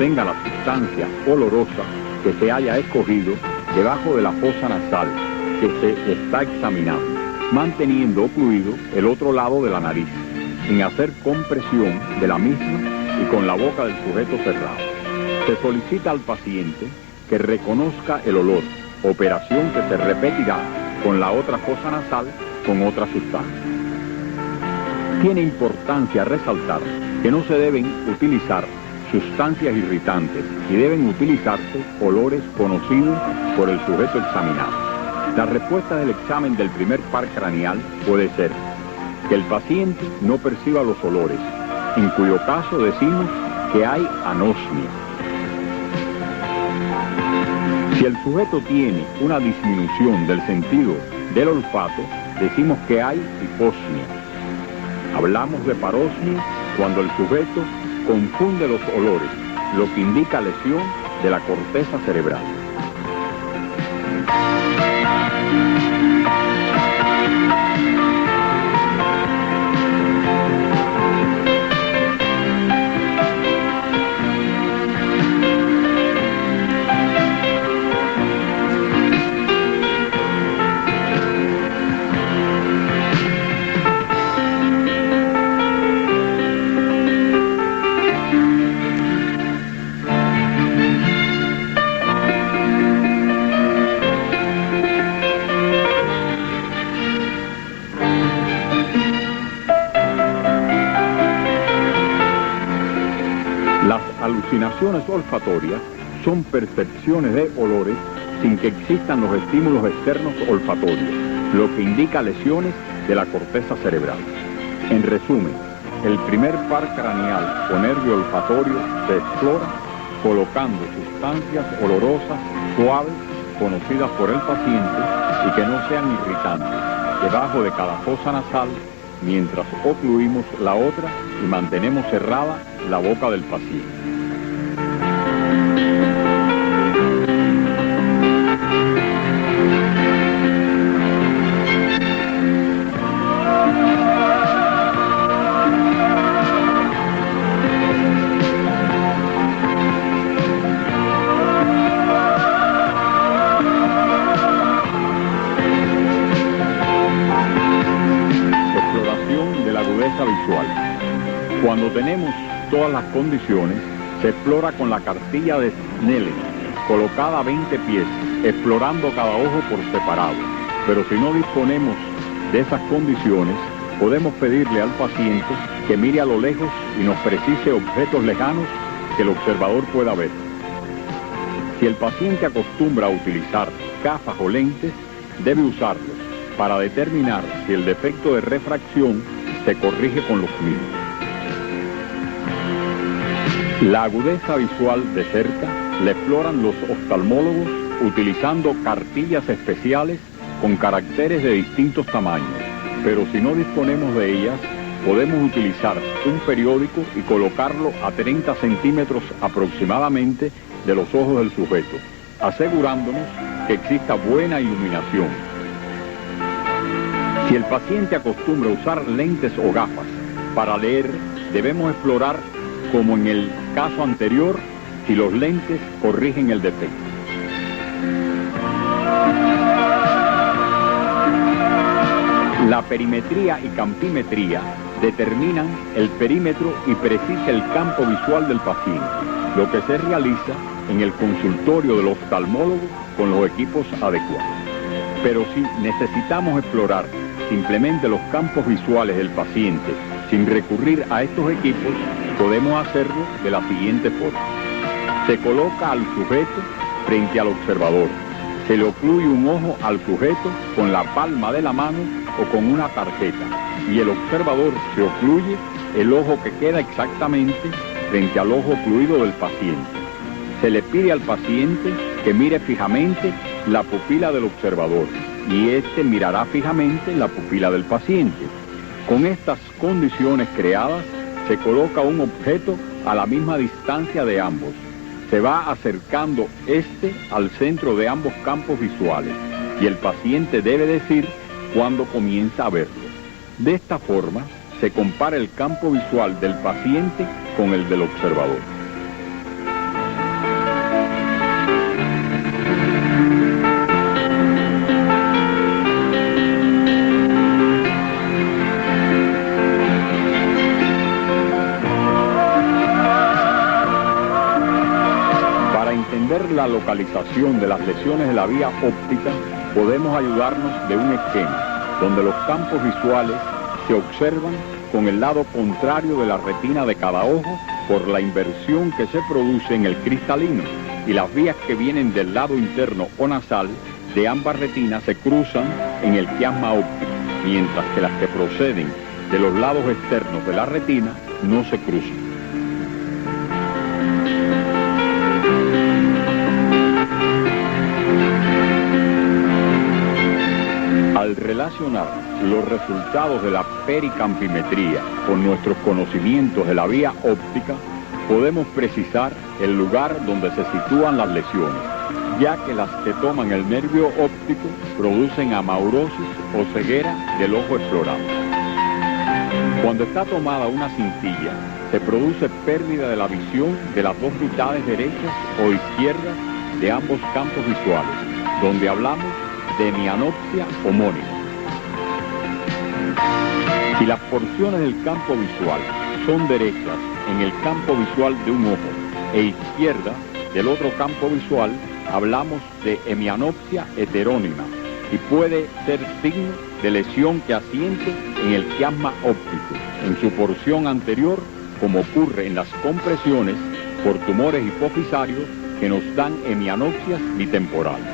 contenga la sustancia olorosa que se haya escogido debajo de la fosa nasal que se está examinando, manteniendo ocluido el otro lado de la nariz, sin hacer compresión de la misma y con la boca del sujeto cerrada. Se solicita al paciente que reconozca el olor, operación que se repetirá con la otra fosa nasal con otra sustancia. Tiene importancia resaltar que no se deben utilizar sustancias irritantes y deben utilizarse olores conocidos por el sujeto examinado. La respuesta del examen del primer par craneal puede ser que el paciente no perciba los olores, en cuyo caso decimos que hay anosmia. Si el sujeto tiene una disminución del sentido del olfato, decimos que hay hiposmia. Hablamos de parosmia cuando el sujeto confunde los olores, lo que indica lesión de la corteza cerebral. Las alucinaciones olfatorias son percepciones de olores sin que existan los estímulos externos olfatorios, lo que indica lesiones de la corteza cerebral. En resumen, el primer par craneal o nervio olfatorio se explora colocando sustancias olorosas, suaves, conocidas por el paciente y que no sean irritantes, debajo de cada fosa nasal, mientras ocluimos la otra y mantenemos cerrada la boca del paciente. Visual. Cuando tenemos todas las condiciones, se explora con la cartilla de Snellen, colocada a 20 pies, explorando cada ojo por separado. Pero si no disponemos de esas condiciones, podemos pedirle al paciente que mire a lo lejos y nos precise objetos lejanos que el observador pueda ver. Si el paciente acostumbra a utilizar gafas o lentes, debe usarlos para determinar si el defecto de refracción se corrige con los mismos. La agudeza visual de cerca la exploran los oftalmólogos utilizando cartillas especiales con caracteres de distintos tamaños, pero si no disponemos de ellas, podemos utilizar un periódico y colocarlo a 30 centímetros aproximadamente de los ojos del sujeto, asegurándonos que exista buena iluminación. Si el paciente acostumbra a usar lentes o gafas para leer, debemos explorar, como en el caso anterior, si los lentes corrigen el defecto. La perimetría y campimetría determinan el perímetro y precisa el campo visual del paciente, lo que se realiza en el consultorio del oftalmólogo con los equipos adecuados. Pero si necesitamos explorar simplemente los campos visuales del paciente sin recurrir a estos equipos, podemos hacerlo de la siguiente forma. Se coloca al sujeto frente al observador. Se le ocluye un ojo al sujeto con la palma de la mano o con una tarjeta y el observador se ocluye el ojo que queda exactamente frente al ojo ocluido del paciente. Se le pide al paciente que mire fijamente la pupila del observador y éste mirará fijamente la pupila del paciente. Con estas condiciones creadas, se coloca un objeto a la misma distancia de ambos. Se va acercando este al centro de ambos campos visuales y el paciente debe decir cuando comienza a verlo. De esta forma, se compara el campo visual del paciente con el del observador. localización de las lesiones de la vía óptica, podemos ayudarnos de un esquema donde los campos visuales se observan con el lado contrario de la retina de cada ojo por la inversión que se produce en el cristalino, y las vías que vienen del lado interno o nasal de ambas retinas se cruzan en el quiasma óptico, mientras que las que proceden de los lados externos de la retina no se cruzan. Al relacionar los resultados de la pericampimetría con nuestros conocimientos de la vía óptica, podemos precisar el lugar donde se sitúan las lesiones, ya que las que toman el nervio óptico producen amaurosis o ceguera del ojo explorado. Cuando está tomada una cintilla, se produce pérdida de la visión de las dos mitades derechas o izquierdas de ambos campos visuales, donde hablamos de hemianopsia homónima. Si las porciones del campo visual son derechas en el campo visual de un ojo e izquierdas del otro campo visual, hablamos de hemianopsia heterónima y puede ser signo de lesión que asiente en el quiasma óptico, en su porción anterior, como ocurre en las compresiones por tumores hipofisarios que nos dan hemianopsias bitemporales.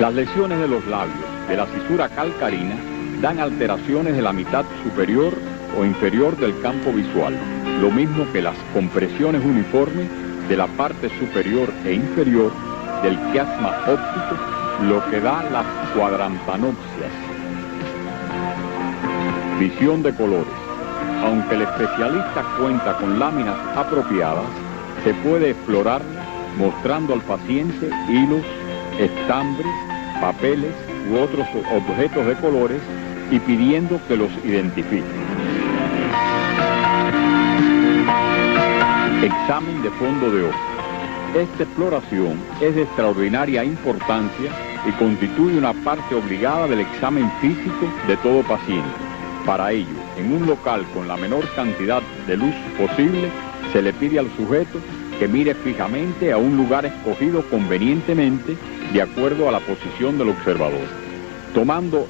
Las lesiones de los labios de la cisura calcarina dan alteraciones de la mitad superior o inferior del campo visual, lo mismo que las compresiones uniformes de la parte superior e inferior del quiasma óptico, lo que da las cuadrantanopsias. Visión de colores. Aunque el especialista cuenta con láminas apropiadas, se puede explorar mostrando al paciente hilos, estambres, papeles u otros objetos de colores y pidiendo que los identifique. Examen de fondo de ojo. Esta exploración es de extraordinaria importancia y constituye una parte obligada del examen físico de todo paciente. Para ello, en un local con la menor cantidad de luz posible, se le pide al sujeto que mire fijamente a un lugar escogido convenientemente de acuerdo a la posición del observador. Tomando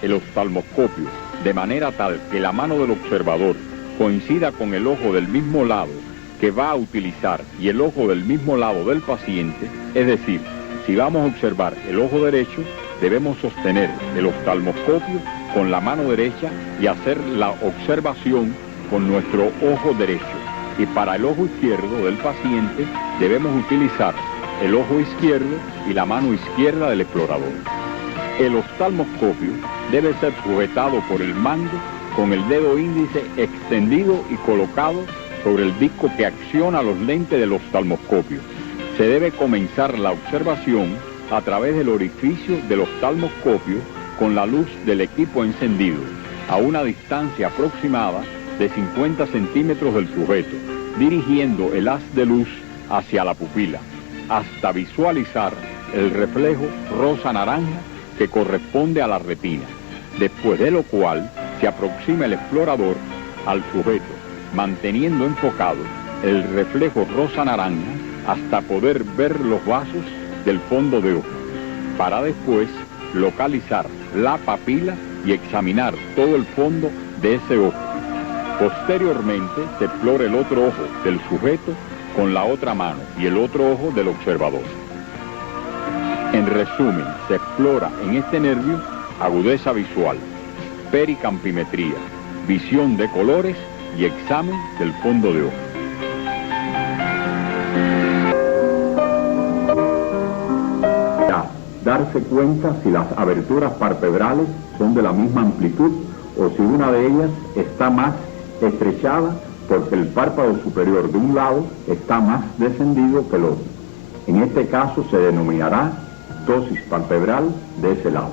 el oftalmoscopio, de manera tal que la mano del observador coincida con el ojo del mismo lado que va a utilizar y el ojo del mismo lado del paciente, es decir, si vamos a observar el ojo derecho, debemos sostener el oftalmoscopio con la mano derecha y hacer la observación con nuestro ojo derecho. Y para el ojo izquierdo del paciente debemos utilizar el ojo izquierdo y la mano izquierda del explorador. El oftalmoscopio debe ser sujetado por el mango con el dedo índice extendido y colocado sobre el disco que acciona los lentes del oftalmoscopio. Se debe comenzar la observación a través del orificio del oftalmoscopio con la luz del equipo encendido, a una distancia aproximada de 50 centímetros del sujeto, dirigiendo el haz de luz hacia la pupila, hasta visualizar el reflejo rosa-naranja que corresponde a la retina, después de lo cual se aproxima el explorador al sujeto, manteniendo enfocado el reflejo rosa-naranja hasta poder ver los vasos del fondo de ojo, para después localizar la papila y examinar todo el fondo de ese ojo. Posteriormente se explora el otro ojo del sujeto con la otra mano y el otro ojo del observador. En resumen, se explora en este nervio agudeza visual, pericampimetría, visión de colores y examen del fondo de ojo. Darse cuenta si las aberturas palpebrales son de la misma amplitud o si una de ellas está más estrechada porque el párpado superior de un lado está más descendido que el otro. En este caso se denominará ptosis palpebral de ese lado.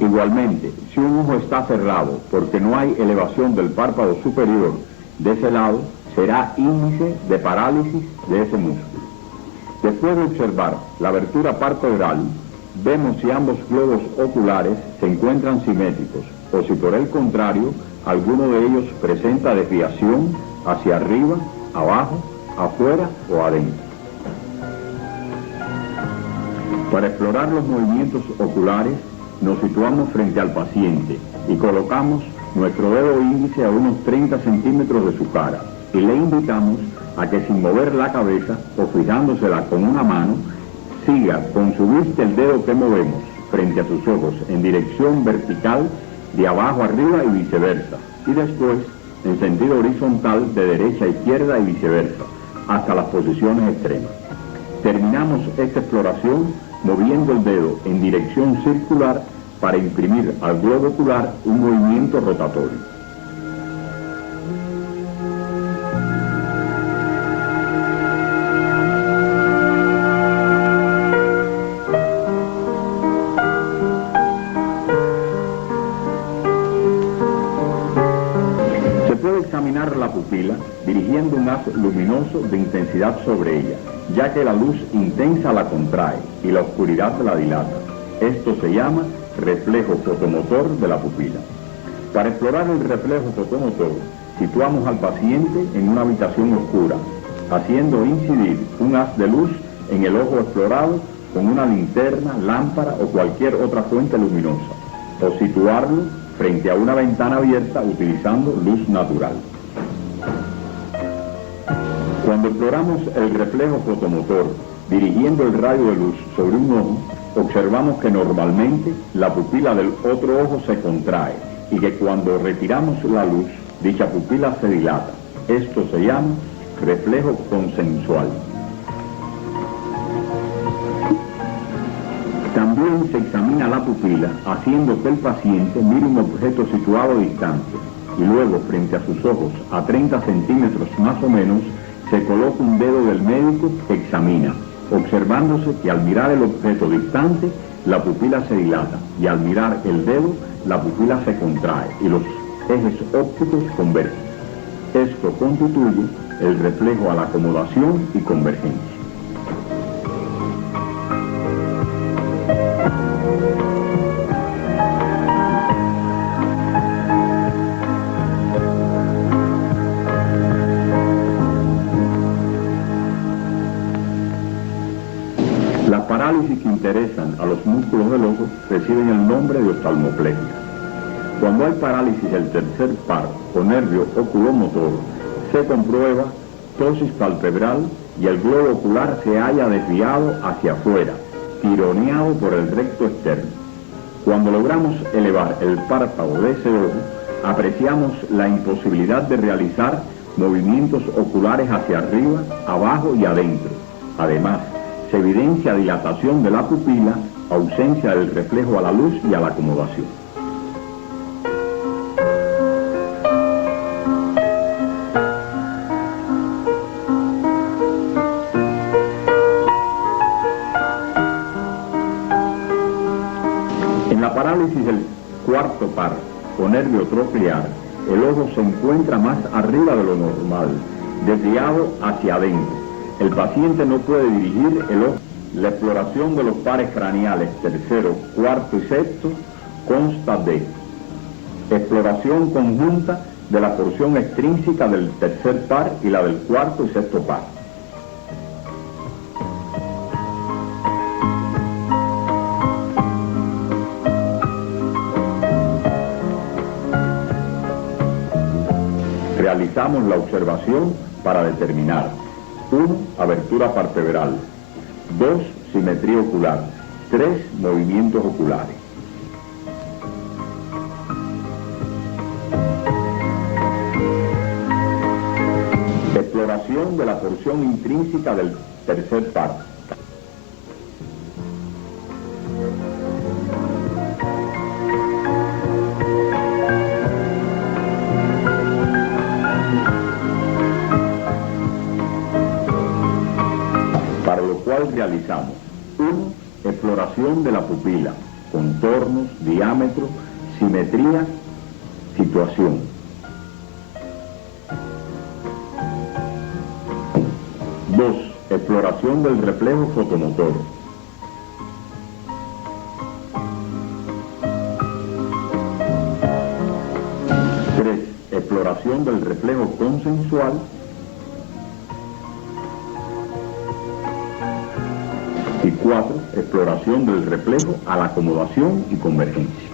Igualmente, si un ojo está cerrado porque no hay elevación del párpado superior de ese lado, será índice de parálisis de ese músculo. Después de observar la abertura palpebral, vemos si ambos globos oculares se encuentran simétricos o si por el contrario alguno de ellos presenta desviación hacia arriba, abajo, afuera o adentro. Para explorar los movimientos oculares, nos situamos frente al paciente y colocamos nuestro dedo índice a unos 30 centímetros de su cara y le invitamos a que sin mover la cabeza o fijándosela con una mano, siga con su vista el dedo que movemos frente a sus ojos en dirección vertical de abajo arriba y viceversa, y después en sentido horizontal de derecha a izquierda y viceversa, hasta las posiciones extremas. Terminamos esta exploración moviendo el dedo en dirección circular para imprimir al globo ocular un movimiento rotatorio. Se puede examinar la pupila dirigiendo un haz luminoso de intensidad sobre ella, ya que la luz intensa la contrae y la oscuridad la dilata. Esto se llama reflejo fotomotor de la pupila. Para explorar el reflejo fotomotor, situamos al paciente en una habitación oscura, haciendo incidir un haz de luz en el ojo explorado con una linterna, lámpara o cualquier otra fuente luminosa, o situarlo frente a una ventana abierta utilizando luz natural. Cuando exploramos el reflejo fotomotor dirigiendo el rayo de luz sobre un ojo, observamos que normalmente la pupila del otro ojo se contrae y que cuando retiramos la luz, dicha pupila se dilata. Esto se llama reflejo consensual. También se examina la pupila haciendo que el paciente mire un objeto situado a distancia y luego frente a sus ojos a 30 centímetros más o menos se coloca un dedo del médico que examina, observándose que al mirar el objeto distante, la pupila se dilata y al mirar el dedo, la pupila se contrae y los ejes ópticos convergen. Esto constituye el reflejo a la acomodación y convergencia. Las parálisis que interesan a los músculos del ojo reciben el nombre de oftalmoplegia. Cuando hay parálisis del tercer par o nervio oculomotor, se comprueba ptosis palpebral y el globo ocular se halla desviado hacia afuera, tironeado por el recto externo. Cuando logramos elevar el párpado de ese ojo, apreciamos la imposibilidad de realizar movimientos oculares hacia arriba, abajo y adentro. Además, se evidencia dilatación de la pupila, ausencia del reflejo a la luz y a la acomodación. En la parálisis del cuarto par o nervio troclear, el ojo se encuentra más arriba de lo normal, desviado hacia adentro. El paciente no puede dirigir el ojo. La exploración de los pares craneales tercero, cuarto y sexto consta de exploración conjunta de la porción extrínseca del tercer par y la del cuarto y sexto par. Realizamos la observación para determinar 1. Abertura palpebral. 2. Simetría ocular. 3. Movimientos oculares. Exploración de la porción intrínseca del tercer par. Para lo cual realizamos 1. Exploración de la pupila, contornos, diámetro, simetría, situación. 2. Exploración del reflejo fotomotor. 3. Exploración del reflejo consensual. Y 4, exploración del reflejo a la acomodación y convergencia.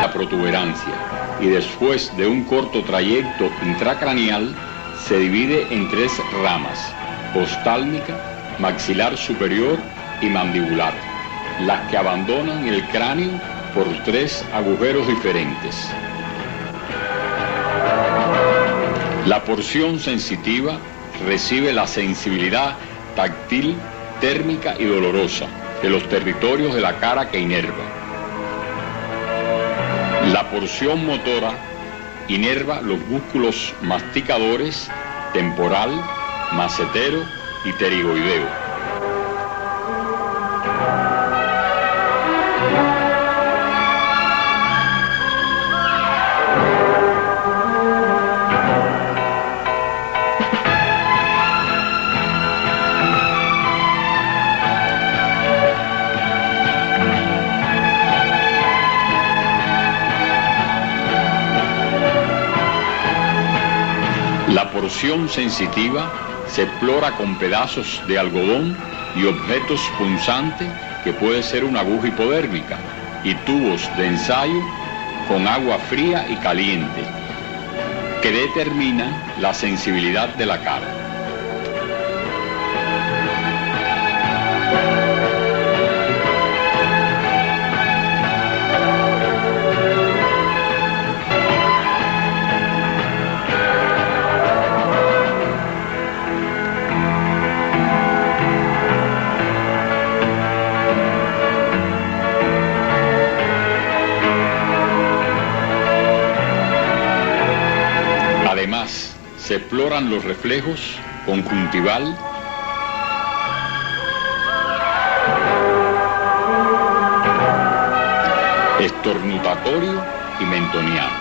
La protuberancia, y después de un corto trayecto intracraneal, se divide en 3 ramas: postálmica, maxilar superior y mandibular, las que abandonan el cráneo por 3 agujeros diferentes. La porción sensitiva recibe la sensibilidad táctil, térmica y dolorosa de los territorios de la cara que inerva. La porción motora inerva los músculos masticadores, temporal, macetero y pterigoideo. La porción sensitiva se explora con pedazos de algodón y objetos punzantes, que puede ser una aguja hipodérmica, y tubos de ensayo con agua fría y caliente, que determinan la sensibilidad de la cara. Además, se exploran los reflejos conjuntival, estornutatorio y mentoniano.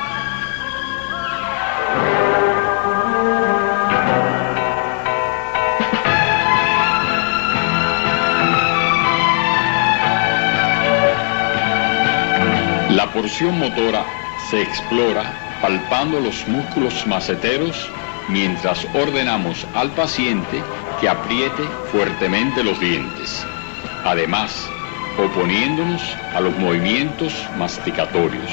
La porción motora se explora palpando los músculos maceteros mientras ordenamos al paciente que apriete fuertemente los dientes. Además, oponiéndonos a los movimientos masticatorios.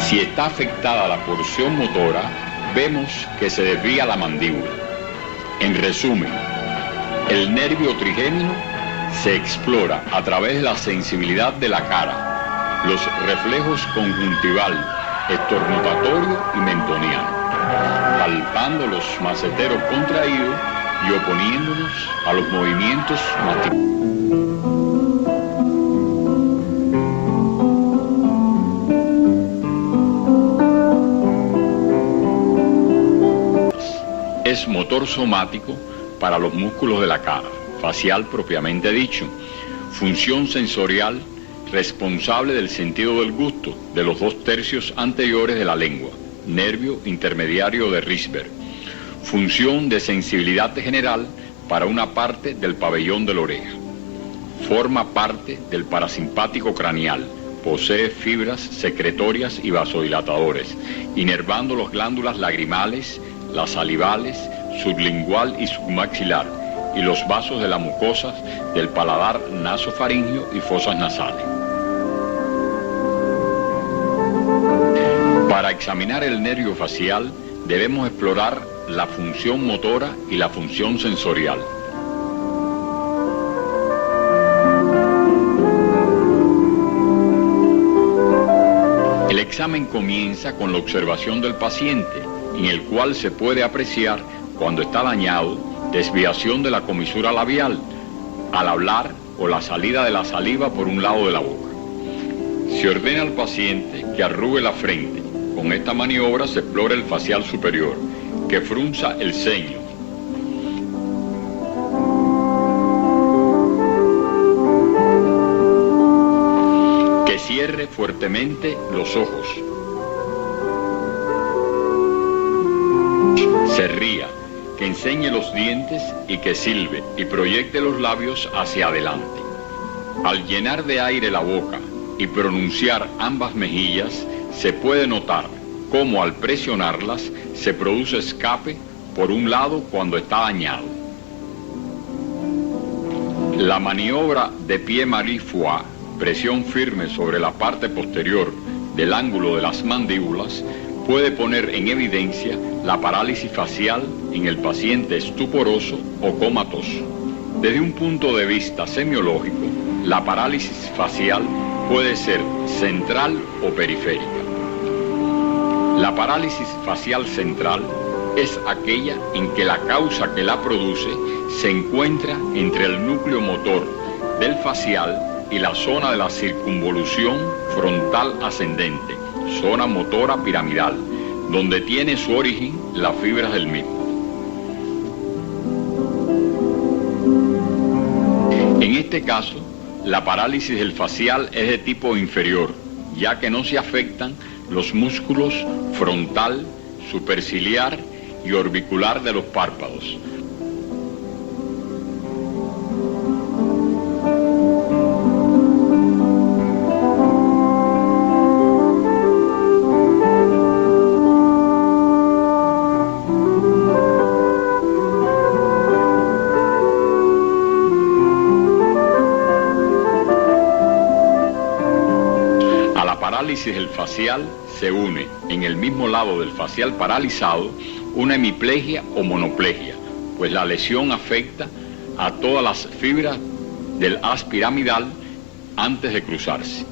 Si está afectada la porción motora, vemos que se desvía la mandíbula. En resumen, el nervio trigémino se explora a través de la sensibilidad de la cara, los reflejos conjuntival, estornutatorio y mentoniano, palpando los maceteros contraídos y oponiéndonos a los movimientos masticatorios. Es motor somático para los músculos de la cara, facial propiamente dicho, función sensorial responsable del sentido del gusto de los 2/3 anteriores de la lengua, nervio intermediario de Rysberg, función de sensibilidad general para una parte del pabellón de la oreja, forma parte del parasimpático craneal, posee fibras secretorias y vasodilatadores, inervando las glándulas lagrimales, las salivales, sublingual y submaxilar, y los vasos de la mucosa del paladar nasofaríngeo y fosas nasales. Para examinar el nervio facial debemos explorar la función motora y la función sensorial. El examen comienza con la observación del paciente, en el cual se puede apreciar, cuando está dañado, desviación de la comisura labial al hablar o la salida de la saliva por un lado de la boca. Se ordena al paciente que arrugue la frente. Con esta maniobra se explora el facial superior, que frunza el ceño. Que cierre fuertemente los ojos. Se ría que enseñe los dientes y que silbe y proyecte los labios hacia adelante. Al llenar de aire la boca y pronunciar ambas mejillas, se puede notar cómo al presionarlas se produce escape por un lado cuando está dañado. La maniobra de pied-marie-foie, presión firme sobre la parte posterior del ángulo de las mandíbulas, puede poner en evidencia la parálisis facial en el paciente estuporoso o comatoso. Desde un punto de vista semiológico, la parálisis facial puede ser central o periférica. La parálisis facial central es aquella en que la causa que la produce se encuentra entre el núcleo motor del facial y la zona de la circunvolución frontal ascendente, zona motora piramidal, donde tiene su origen las fibras del mismo. En este caso, la parálisis del facial es de tipo inferior, ya que no se afectan los músculos frontal, superciliar y orbicular de los párpados. Parálisis del facial se une en el mismo lado del facial paralizado una hemiplegia o monoplegia, pues la lesión afecta a todas las fibras del haz piramidal antes de cruzarse.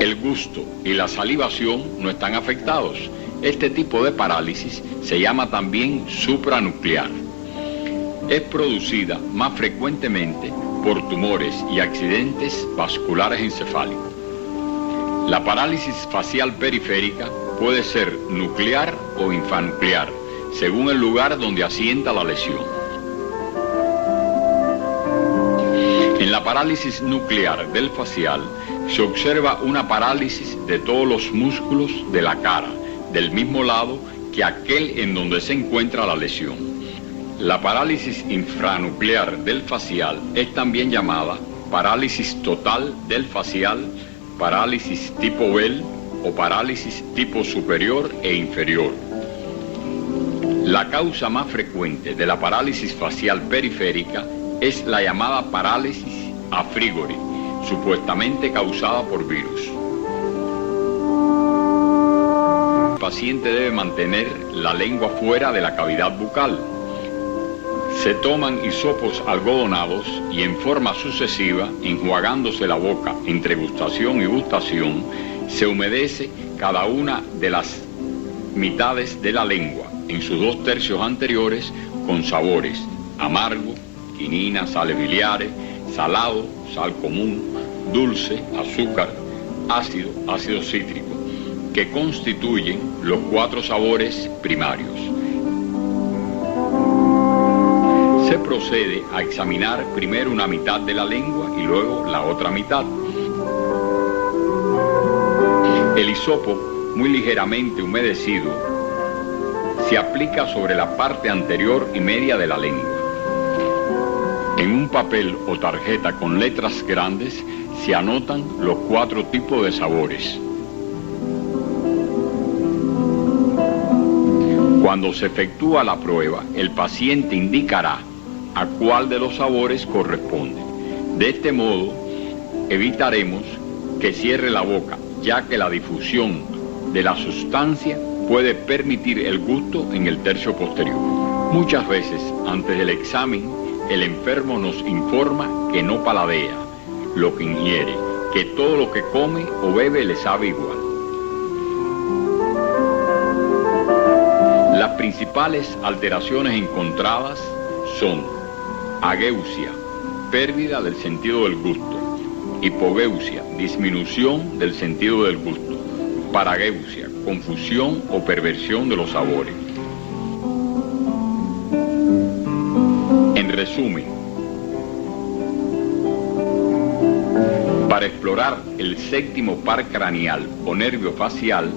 El gusto y la salivación no están afectados. Este tipo de parálisis se llama también supranuclear. Es producida más frecuentemente por tumores y accidentes vasculares encefálicos. La parálisis facial periférica puede ser nuclear o infanuclear, según el lugar donde asienta la lesión. En la parálisis nuclear del facial se observa una parálisis de todos los músculos de la cara, del mismo lado que aquel en donde se encuentra la lesión. La parálisis infranuclear del facial es también llamada parálisis total del facial, parálisis tipo Bell o parálisis tipo superior e inferior. La causa más frecuente de la parálisis facial periférica es la llamada parálisis a frigori, supuestamente causada por virus. El paciente debe mantener la lengua fuera de la cavidad bucal. Se toman hisopos algodonados y en forma sucesiva, enjuagándose la boca entre gustación y gustación, se humedece cada una de las mitades de la lengua en sus 2/3 anteriores con sabores amargo, quinina, sales biliares, salado, sal común, dulce, azúcar, ácido, ácido cítrico, que constituyen los 4 sabores primarios. Se procede a examinar primero una mitad de la lengua y luego la otra mitad. El hisopo, muy ligeramente humedecido, se aplica sobre la parte anterior y media de la lengua. En un papel o tarjeta con letras grandes se anotan los 4 tipos de sabores. Cuando se efectúa la prueba, el paciente indicará a cuál de los sabores corresponde. De este modo, evitaremos que cierre la boca, ya que la difusión de la sustancia puede permitir el gusto en el tercio posterior. Muchas veces, antes del examen, el enfermo nos informa que no paladea lo que ingiere, que todo lo que come o bebe le sabe igual. Las principales alteraciones encontradas son ageusia, pérdida del sentido del gusto; hipogeusia, disminución del sentido del gusto; parageusia, confusión o perversión de los sabores. En resumen, para explorar el 7º par craneal o nervio facial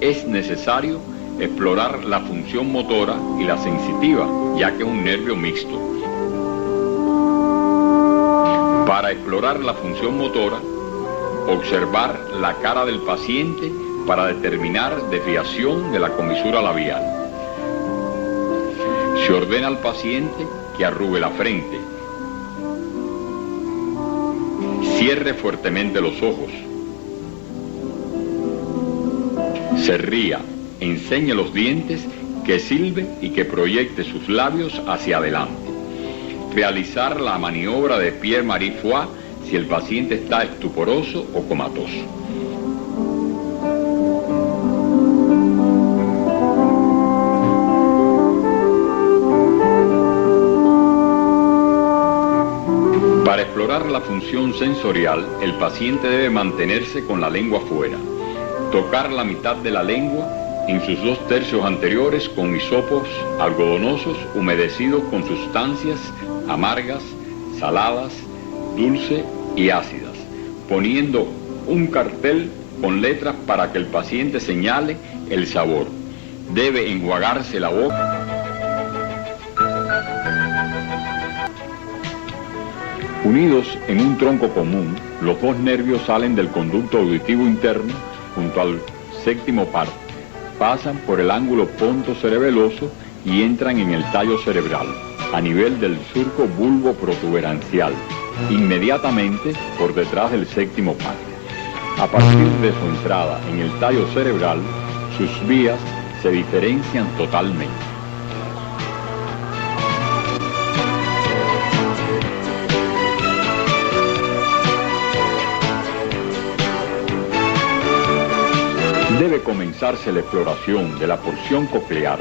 es necesario explorar la función motora y la sensitiva, ya que es un nervio mixto. Para explorar la función motora, observar la cara del paciente para determinar desviación de la comisura labial. Se ordena al paciente que arrugue la frente, cierre fuertemente los ojos, se ría, enseñe los dientes, que silbe y que proyecte sus labios hacia adelante. Realizar la maniobra de Pierre-Marie Foix si el paciente está estuporoso o comatoso. Para explorar la función sensorial, el paciente debe mantenerse con la lengua fuera, tocar la mitad de la lengua en sus 2/3 anteriores con hisopos algodonosos humedecidos con sustancias amargas, saladas, dulces y ácidas, poniendo un cartel con letras para que el paciente señale el sabor. Debe enjuagarse la boca. Unidos en un tronco común, los dos nervios salen del conducto auditivo interno junto al séptimo par, pasan por el ángulo pontocerebeloso y entran en el tallo cerebral, a nivel del surco bulbo protuberancial, inmediatamente por detrás del séptimo par. A partir de su entrada en el tallo cerebral, sus vías se diferencian totalmente. Debe comenzarse la exploración de la porción coclear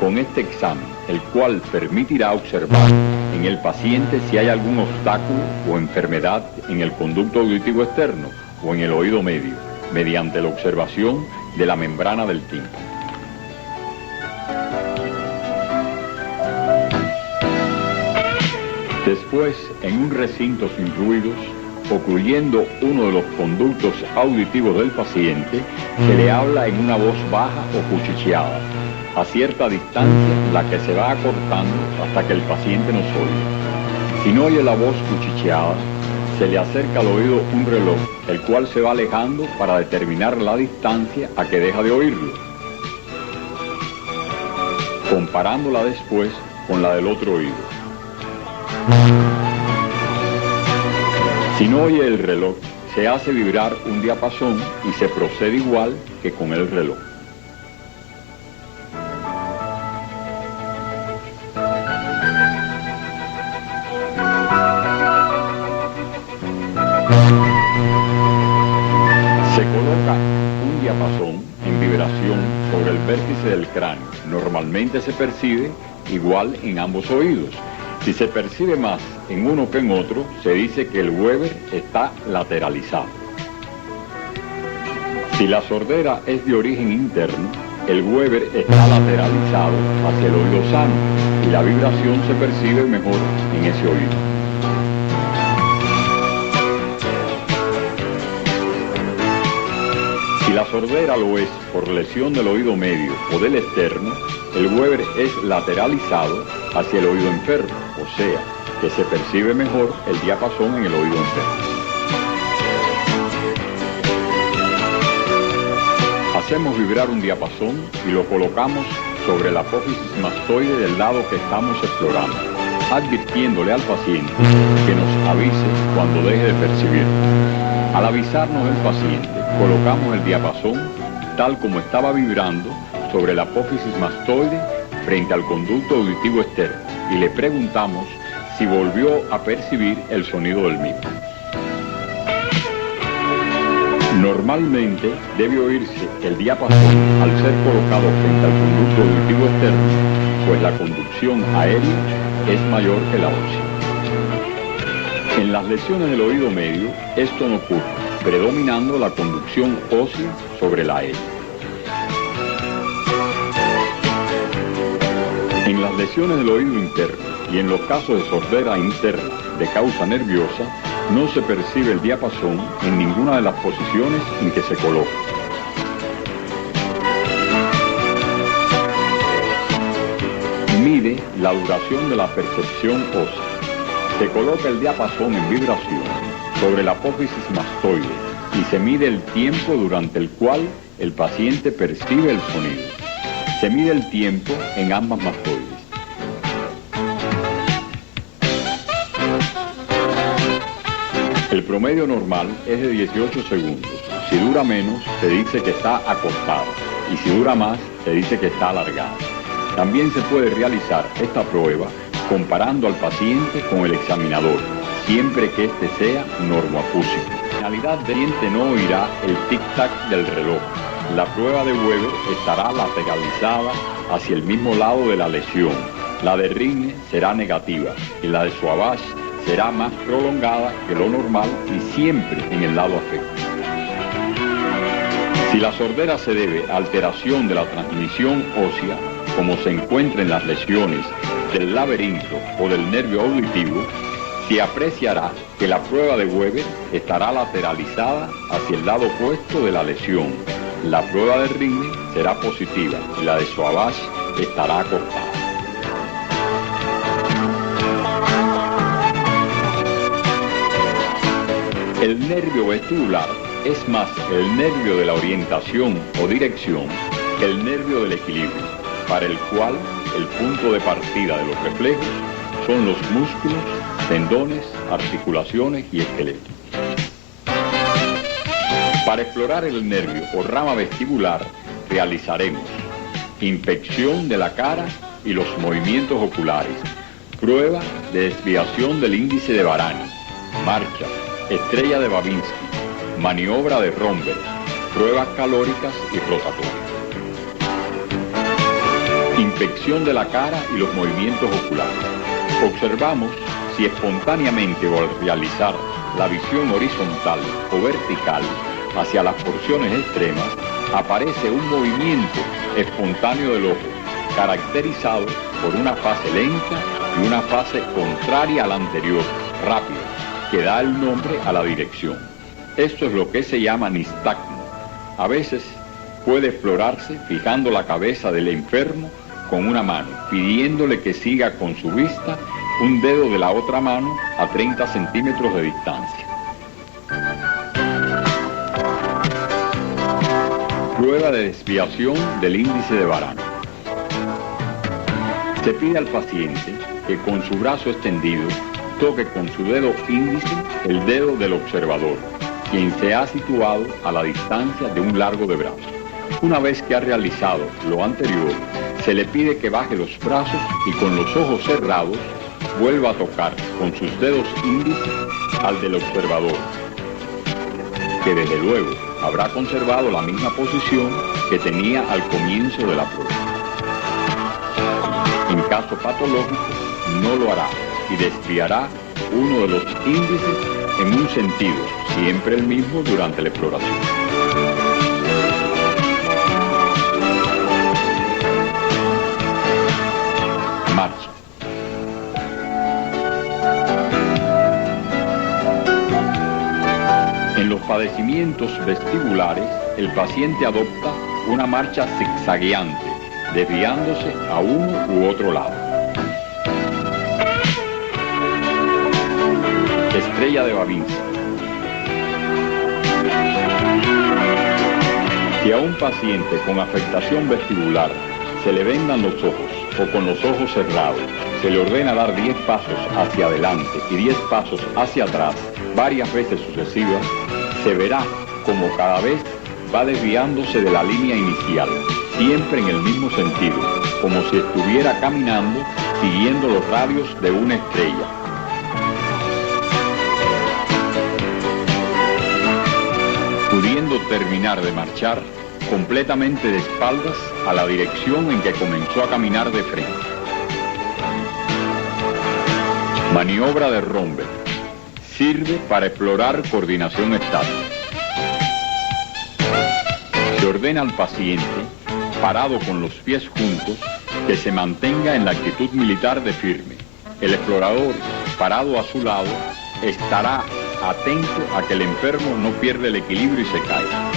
con este examen, el cual permitirá observar en el paciente si hay algún obstáculo o enfermedad en el conducto auditivo externo o en el oído medio, mediante la observación de la membrana del tímpano. Después, en un recinto sin ruidos, ocluyendo uno de los conductos auditivos del paciente, se le habla en una voz baja o cuchicheada, a cierta distancia, la que se va acortando hasta que el paciente nos oye. Si no oye la voz cuchicheada, se le acerca al oído un reloj, el cual se va alejando para determinar la distancia a que deja de oírlo, comparándola después con la del otro oído. Si no oye el reloj, se hace vibrar un diapasón y se procede igual que con el reloj. Se coloca un diapasón en vibración sobre el vértice del cráneo. Normalmente se percibe igual en ambos oídos. Si se percibe más en uno que en otro, se dice que el Weber está lateralizado. Si la sordera es de origen interno, el Weber está lateralizado hacia el oído sano y la vibración se percibe mejor en ese oído. Si la sordera lo es por lesión del oído medio o del externo, el Weber es lateralizado hacia el oído enfermo, o sea, que se percibe mejor el diapasón en el oído enfermo. Hacemos vibrar un diapasón y lo colocamos sobre la apófisis mastoide del lado que estamos explorando, advirtiéndole al paciente que nos avise cuando deje de percibir. Al avisarnos el paciente, colocamos el diapasón tal como estaba vibrando sobre la apófisis mastoide frente al conducto auditivo externo y le preguntamos si volvió a percibir el sonido del mismo. Normalmente debe oírse el diapasón al ser colocado frente al conducto auditivo externo, pues la conducción aérea es mayor que la ósea. En las lesiones del oído medio, esto no ocurre, predominando la conducción ósea sobre la aérea. En las lesiones del oído interno y en los casos de sordera interna de causa nerviosa, no se percibe el diapasón en ninguna de las posiciones en que se coloca. mide la duración de la percepción ósea. Se coloca el diapasón en vibración sobre la apófisis mastoide y se mide el tiempo durante el cual el paciente percibe el sonido. Se mide el tiempo en ambas mastoides. El promedio normal es de 18 segundos. Si dura menos, se dice que está acostado, y si dura más, se dice que está alargado. También se puede realizar esta prueba comparando al paciente con el examinador, siempre que éste sea normoacústico. En realidad, el paciente no oirá el tic-tac del reloj. La prueba de Weber estará lateralizada hacia el mismo lado de la lesión. La de Rinne será negativa y la de Sauvage será más prolongada que lo normal y siempre en el lado afecto. Si la sordera se debe a alteración de la transmisión ósea, como se encuentra en las lesiones del laberinto o del nervio auditivo, se apreciará que la prueba de Weber estará lateralizada hacia el lado opuesto de la lesión. La prueba de Rinne será positiva y la de Sauvage estará acostada. El nervio vestibular es más el nervio de la orientación o dirección que el nervio del equilibrio, para el cual el punto de partida de los reflejos son los músculos, tendones, articulaciones y esqueleto. Para explorar el nervio o rama vestibular realizaremos inspección de la cara y los movimientos oculares, prueba de desviación del índice de Varani, marcha, estrella de Babinski, maniobra de Romberg, pruebas calóricas y rotatorias. Inspección de la cara y los movimientos oculares. Observamos si espontáneamente o al realizar la visión horizontal o vertical hacia las porciones extremas aparece un movimiento espontáneo del ojo, caracterizado por una fase lenta y una fase contraria a la anterior, rápida, que da el nombre a la dirección. Esto es lo que se llama nistagmo. A veces puede explorarse fijando la cabeza del enfermo con una mano, pidiéndole que siga con su vista un dedo de la otra mano a 30 centímetros de distancia. Prueba de desviación del índice de Varani. Se pide al paciente que con su brazo extendido toque con su dedo índice el dedo del observador, quien se ha situado a la distancia de un largo de brazo. Una vez que ha realizado lo anterior, se le pide que baje los brazos y con los ojos cerrados vuelva a tocar con sus dedos índices al del observador, que desde luego habrá conservado la misma posición que tenía al comienzo de la prueba. En caso patológico, no lo hará y desviará uno de los índices en un sentido, siempre el mismo durante la exploración. Marcha. En los padecimientos vestibulares, el paciente adopta una marcha zigzagueante, desviándose a uno u otro lado. Estrella de Babinski. Si a un paciente con afectación vestibular se le vendan los ojos o con los ojos cerrados, se le ordena dar 10 pasos hacia adelante y 10 pasos hacia atrás, varias veces sucesivas, se verá como cada vez va desviándose de la línea inicial, siempre en el mismo sentido, como si estuviera caminando siguiendo los radios de una estrella. Pudiendo terminar de marchar completamente de espaldas a la dirección en que comenzó a caminar de frente. Maniobra de Romberg. Sirve para explorar coordinación estática. Se ordena al paciente, parado con los pies juntos, que se mantenga en la actitud militar de firme. El explorador, parado a su lado, estará atento a que el enfermo no pierda el equilibrio y se caiga.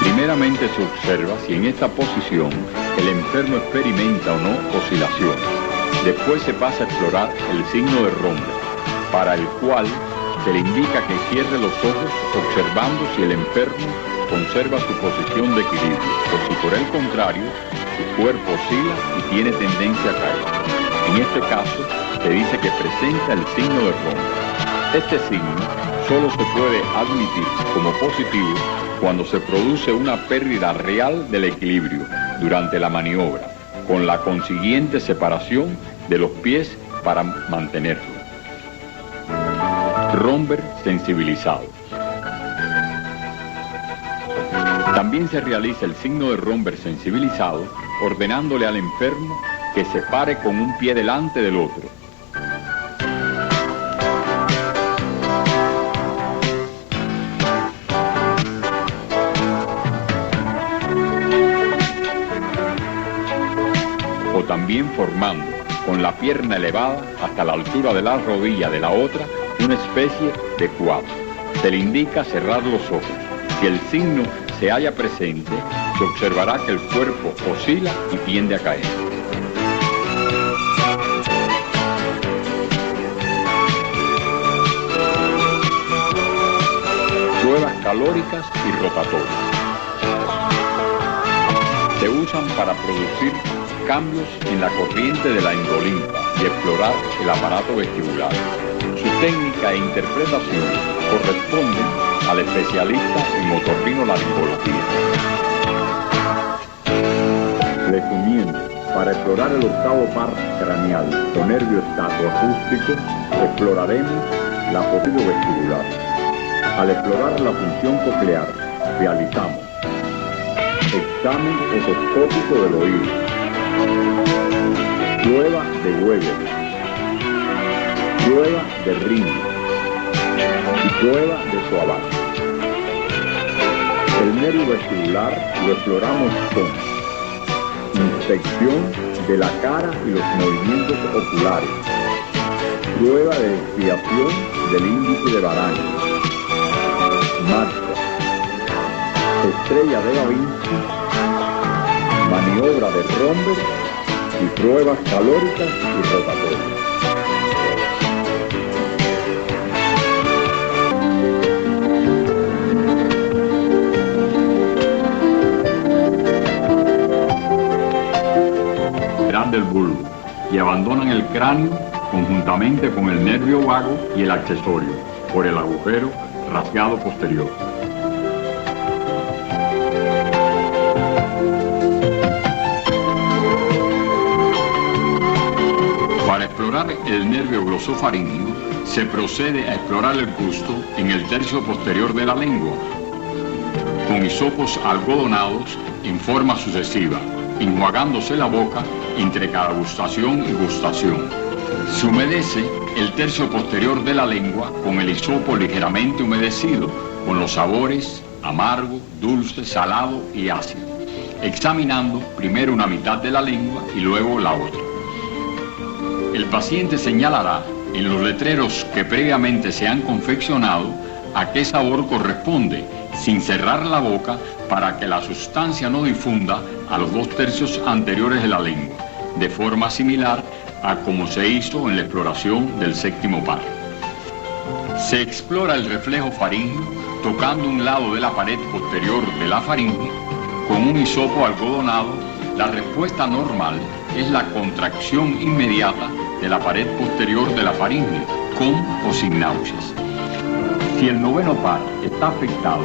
Primeramente se observa si en esta posición el enfermo experimenta o no oscilaciones. Después se pasa a explorar el signo de Romber, para el cual se le indica que cierre los ojos observando si el enfermo conserva su posición de equilibrio, o si por el contrario, su cuerpo oscila y tiene tendencia a caer. En este caso, se dice que presenta el signo de Romber. Este signo solo se puede admitir como positivo cuando se produce una pérdida real del equilibrio durante la maniobra, con la consiguiente separación de los pies para mantenerlo. Romber sensibilizado. También se realiza el signo de Romber sensibilizado ordenándole al enfermo que se pare con un pie delante del otro. O también formando con la pierna elevada hasta la altura de la rodilla de la otra una especie de cuadro. Se le indica cerrar los ojos. Si el signo se halla presente, se observará que el cuerpo oscila y tiende a caer. Pruebas calóricas y rotatorias. Se usan para producir cambios en la corriente de la endolimfa y explorar el aparato vestibular. Su técnica e interpretación corresponden al especialista en otorrinolaringología. Resumiendo, para explorar el octavo par craneal o nervio estatoacústico, exploraremos la posible vestibular. Al explorar la función coclear, realizamos examen otoscópico del oído, prueba de Weber, prueba de Ring y prueba de Soaban. El nervio vestibular lo exploramos con inspección de la cara y los movimientos oculares, prueba de desviación del índice de Varane, marcha, estrella de Da Vinci, maniobra de Romber y pruebas calóricas y rotatorias. Del bulbo y abandonan el cráneo conjuntamente con el nervio vago y el accesorio por el agujero rasgado posterior. Para explorar el nervio glosofaríngeo se procede a explorar el gusto en el tercio posterior de la lengua con hisopos algodonados en forma sucesiva, enjuagándose la boca entre cada gustación y gustación. Se humedece el tercio posterior de la lengua con el hisopo ligeramente humedecido, con los sabores amargo, dulce, salado y ácido, examinando primero una mitad de la lengua y luego la otra. El paciente señalará en los letreros que previamente se han confeccionado a qué sabor corresponde, sin cerrar la boca para que la sustancia no difunda a los 2 tercios anteriores de la lengua, de forma similar a como se hizo en la exploración del séptimo par. Se explora el reflejo faríngeo tocando un lado de la pared posterior de la faringe con un hisopo algodonado. La respuesta normal es la contracción inmediata de la pared posterior de la faringe, con o sin náuseas. Si el noveno par está afectado,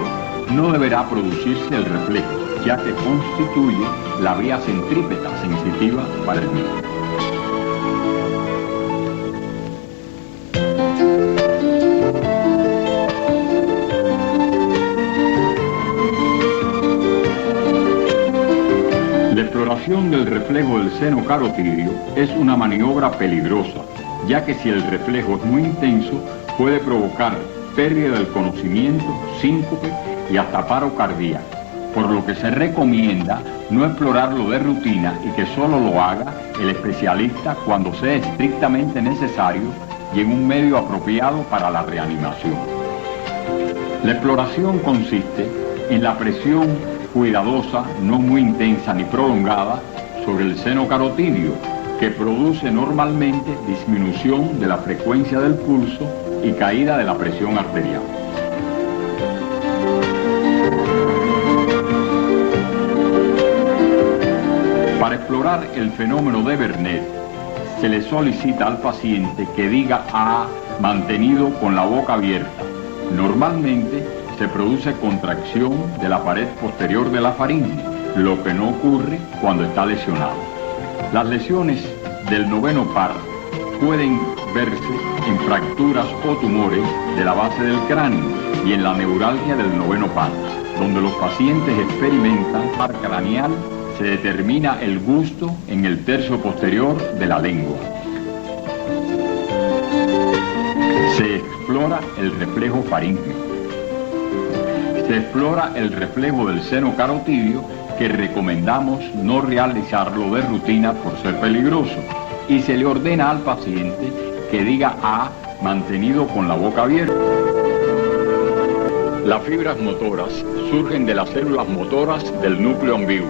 no deberá producirse el reflejo, ya que constituye la vía centrípeta sensitiva para el mismo. La exploración del reflejo del seno carotidio es una maniobra peligrosa, ya que si el reflejo es muy intenso, puede provocar pérdida del conocimiento, síncope y hasta paro cardíaco, por lo que se recomienda no explorarlo de rutina y que solo lo haga el especialista cuando sea estrictamente necesario y en un medio apropiado para la reanimación. La exploración consiste en la presión cuidadosa, no muy intensa ni prolongada, sobre el seno carotidio, que produce normalmente disminución de la frecuencia del pulso y caída de la presión arterial. Para explorar el fenómeno de Vernet, se le solicita al paciente que diga A mantenido con la boca abierta. Normalmente se produce contracción de la pared posterior de la faringe, lo que no ocurre cuando está lesionado. Las lesiones del noveno par pueden verse en fracturas o tumores de la base del cráneo y en la neuralgia del noveno par, donde los pacientes experimentan par craneal. Se determina el gusto en el tercio posterior de la lengua. Se explora el reflejo faríngeo. Se explora el reflejo del seno carotidio, que recomendamos no realizarlo de rutina por ser peligroso, y se le ordena al paciente que diga A mantenido con la boca abierta. Las fibras motoras surgen de las células motoras del núcleo ambiguo.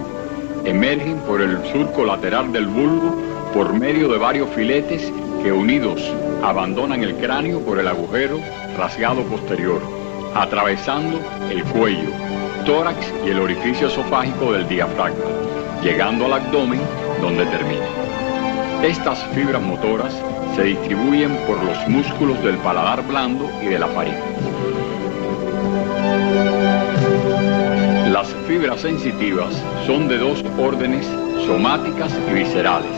Emergen por el surco lateral del bulbo por medio de varios filetes que unidos abandonan el cráneo por el agujero rasgado posterior, atravesando el cuello, tórax y el orificio esofágico del diafragma, llegando al abdomen donde termina. Estas fibras motoras se distribuyen por los músculos del paladar blando y de la faringe. Las fibras sensitivas son de dos órdenes, somáticas y viscerales.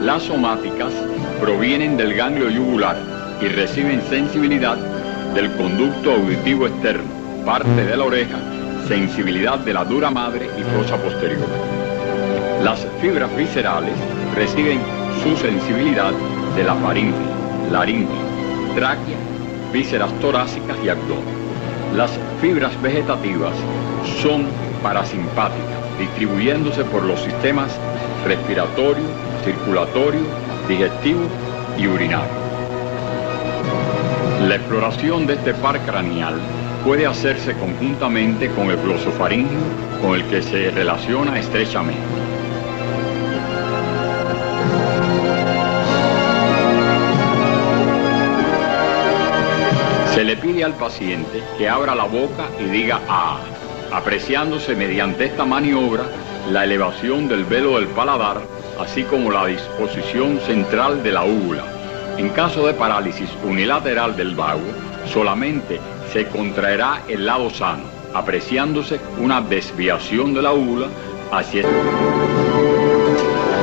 Las somáticas provienen del ganglio yugular y reciben sensibilidad del conducto auditivo externo, parte de la oreja, sensibilidad de la dura madre y fosa posterior. Las fibras viscerales reciben su sensibilidad de la faringe, laringe, tráquea, vísceras torácicas y abdomen. Las fibras vegetativas son parasimpáticas, distribuyéndose por los sistemas respiratorio, circulatorio, digestivo y urinario. La exploración de este par craneal puede hacerse conjuntamente con el glosofaríngeo, con el que se relaciona estrechamente. Se le pide al paciente que abra la boca y diga A, apreciándose mediante esta maniobra la elevación del velo del paladar, así como la disposición central de la úvula. En caso de parálisis unilateral del vago, solamente se contraerá el lado sano, apreciándose una desviación de la úvula hacia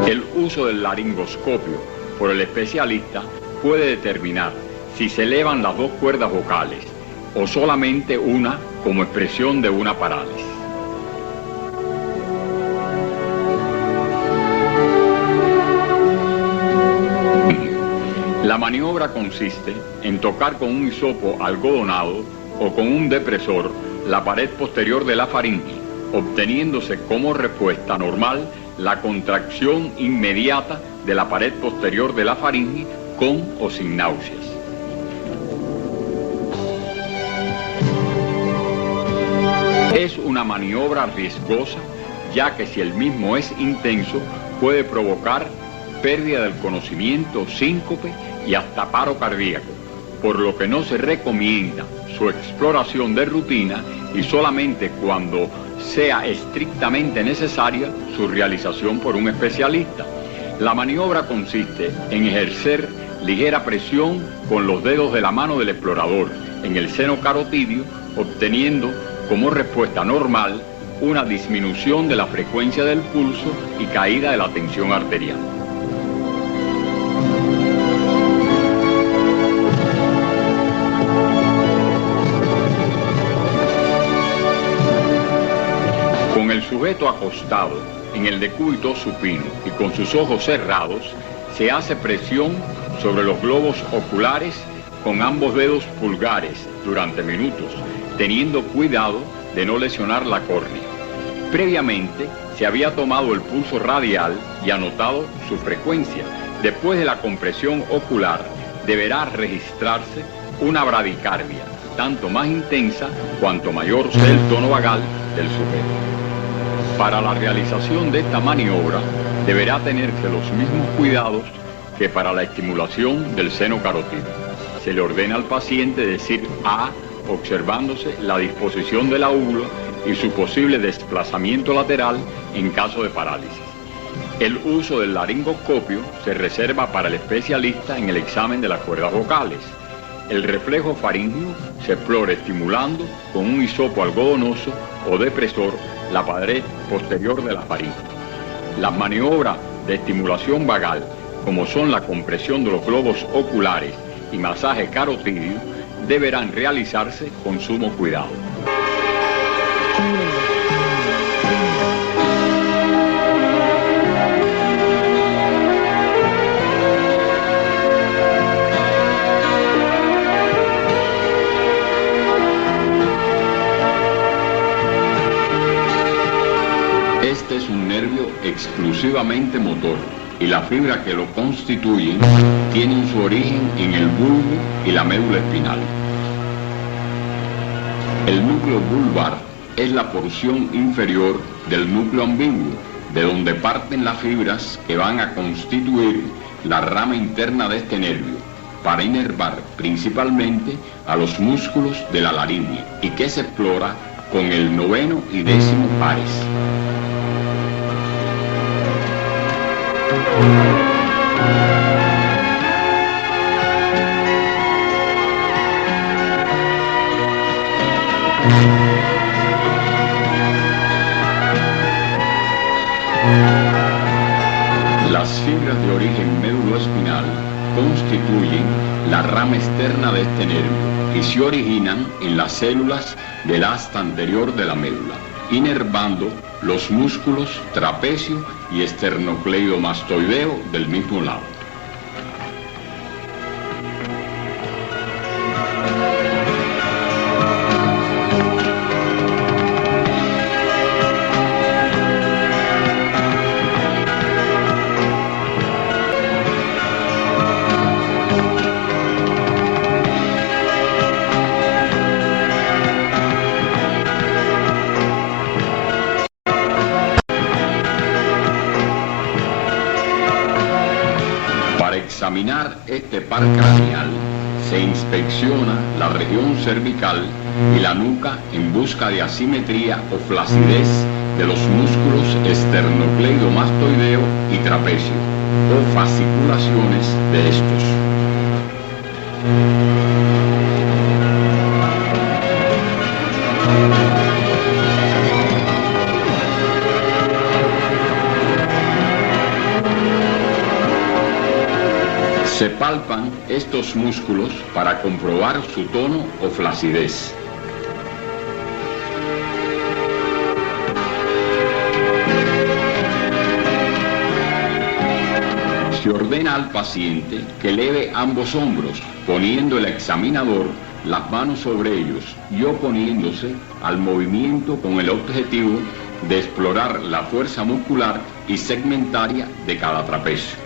el uso del laringoscopio por el especialista puede determinar si se elevan las dos cuerdas vocales o solamente una como expresión de una parálisis. La maniobra consiste en tocar con un hisopo algodonado o con un depresor la pared posterior de la faringe, obteniéndose como respuesta normal la contracción inmediata de la pared posterior de la faringe con o sin náuseas. Es una maniobra riesgosa, ya que si el mismo es intenso, puede provocar pérdida del conocimiento, síncope y hasta paro cardíaco, por lo que no se recomienda su exploración de rutina y solamente cuando sea estrictamente necesaria su realización por un especialista. La maniobra consiste en ejercer ligera presión con los dedos de la mano del explorador en el seno carotidio, obteniendo como respuesta normal una disminución de la frecuencia del pulso y caída de la tensión arterial. Con el sujeto acostado en el decúbito supino y con sus ojos cerrados, se hace presión sobre los globos oculares con ambos dedos pulgares durante minutos, teniendo cuidado de no lesionar la córnea. Previamente se había tomado el pulso radial y anotado su frecuencia. Después de la compresión ocular deberá registrarse una bradicardia, tanto más intensa cuanto mayor sea el tono vagal del sujeto. Para la realización de esta maniobra Deberá tenerse los mismos cuidados que para la estimulación del seno carótido. Se le ordena al paciente decir A, observándose la disposición de la úvula y su posible desplazamiento lateral en caso de parálisis. El uso del laringoscopio se reserva para el especialista en el examen de las cuerdas vocales. El reflejo faríngeo se explora estimulando con un hisopo algodonoso o depresor la pared posterior de la faringe. Las maniobras de estimulación vagal, como son la compresión de los globos oculares y masaje carotídeo, deberán realizarse con sumo cuidado. Este es un nervio exclusivamente motor y la fibra que lo constituyen tienen su origen en el bulbo y la médula espinal. El núcleo vulvar es la porción inferior del núcleo ambiguo, de donde parten las fibras que van a constituir la rama interna de este nervio, para inervar principalmente a los músculos de la laringe y que se explora con el 9º y 10º pares. Las fibras de origen médulo-espinal constituyen la rama externa de este nervio y se originan en las células del asta anterior de la médula, inervando los músculos trapecio y esternocleidomastoideo del mismo lado. Para examinar este par craneal, se inspecciona la región cervical y la nuca en busca de asimetría o flacidez de los músculos esternocleidomastoideo y trapecio, o fasciculaciones de estos. Se palpan estos músculos para comprobar su tono o flacidez. Se ordena al paciente que eleve ambos hombros, poniendo el examinador las manos sobre ellos y oponiéndose al movimiento con el objetivo de explorar la fuerza muscular y segmentaria de cada trapecio.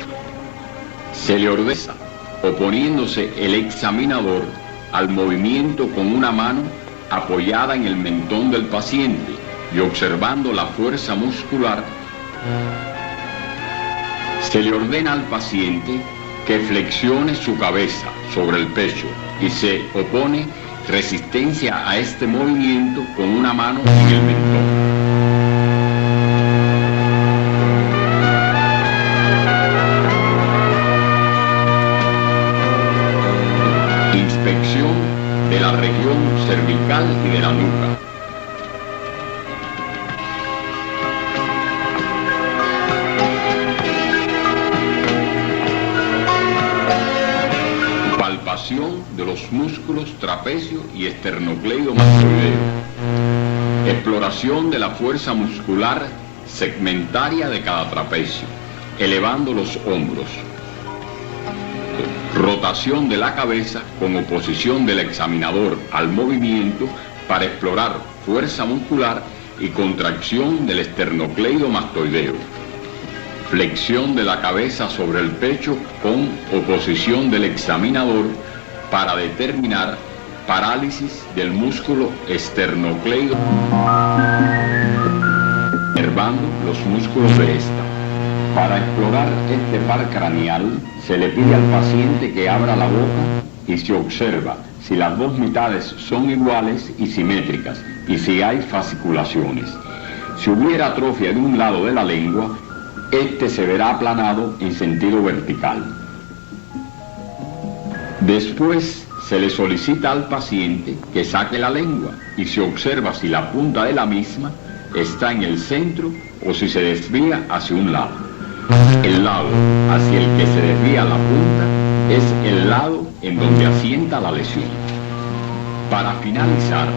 Se le ordena, oponiéndose el examinador al movimiento con una mano apoyada en el mentón del paciente y observando la fuerza muscular. Se le ordena al paciente que flexione su cabeza sobre el pecho y se opone resistencia a este movimiento con una mano en el mentón. Inspección de la región cervical y de la nuca. Palpación de los músculos trapecio y esternocleidomastoideo. Exploración de la fuerza muscular segmentaria de cada trapecio, elevando los hombros. Rotación de la cabeza con oposición del examinador al movimiento para explorar fuerza muscular y contracción del esternocleidomastoideo. Flexión de la cabeza sobre el pecho con oposición del examinador para determinar parálisis del músculo esternocleido, inervando los músculos de esta. Para explorar este par craneal, se le pide al paciente que abra la boca y se observa si las dos mitades son iguales y simétricas y si hay fasciculaciones. Si hubiera atrofia de un lado de la lengua, este se verá aplanado en sentido vertical. Después se le solicita al paciente que saque la lengua y se observa si la punta de la misma está en el centro o si se desvía hacia un lado. El lado hacia el que se desvía la punta es el lado en donde asienta la lesión. Para finalizar,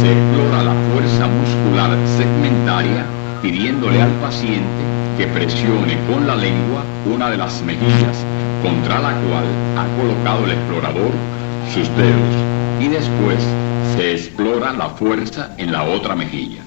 se explora la fuerza muscular segmentaria pidiéndole al paciente que presione con la lengua una de las mejillas contra la cual ha colocado el explorador sus dedos y después se explora la fuerza en la otra mejilla.